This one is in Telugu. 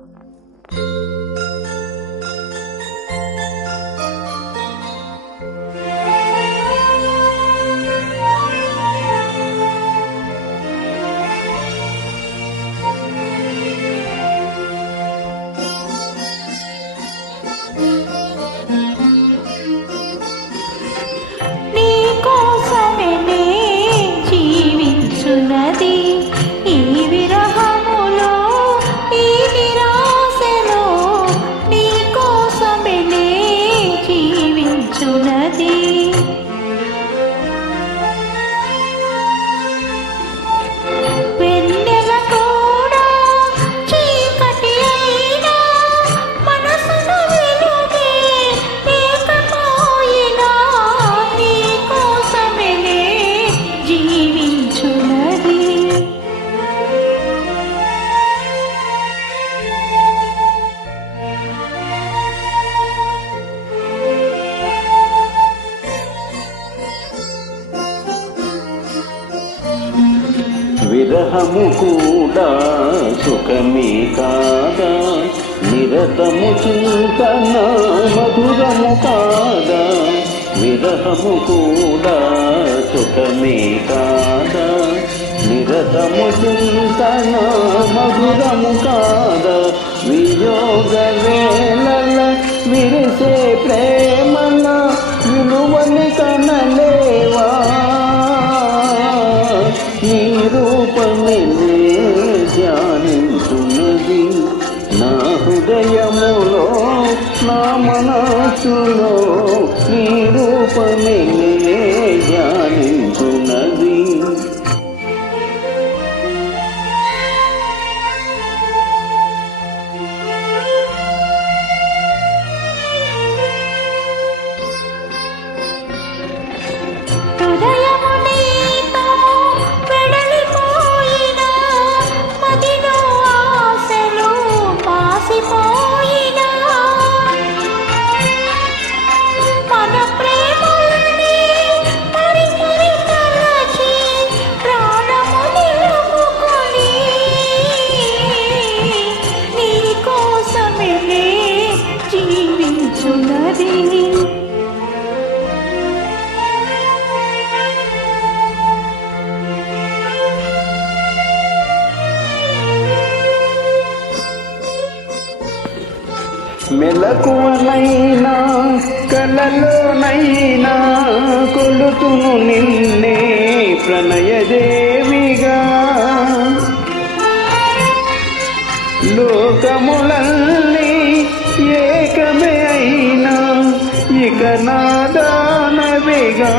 నీ విరహము కూడా సుఖమే కాదా? నిరతము చింతన మధురము కాదా? విరహము కూడా సుఖమే కాదా? నిరతము చింతన మధురము కాదా? ధ్యానించున్నది నా హృదయములో నా మనసులో నీ రూపమే. మెలకువనైనా కలలోనైనా కొలుతును నిన్నే ప్రణయదేవిగా. లోకములన్నీ ఏకమే అయినా ఇక నాదానవిగా